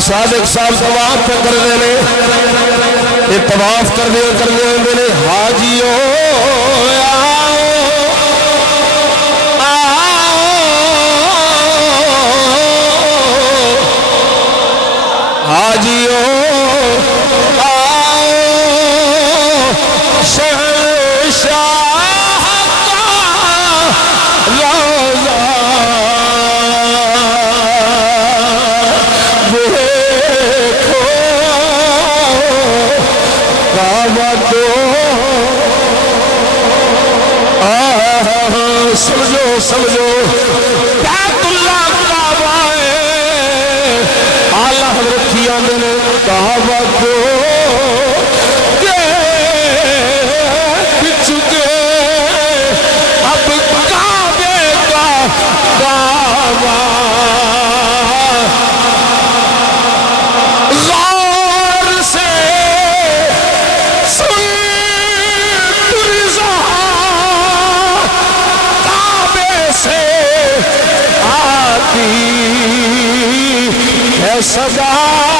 صادق صاحب طواف پہ کر دینے یہ طواف کر دینے حاجیو حاجیو شہنشاہ کا روضہ دیکھو کعبہ کو سمجھو بیت اللہ کعبہ ہے اعلیٰ حضرت کی آمد کعبہ کو صدا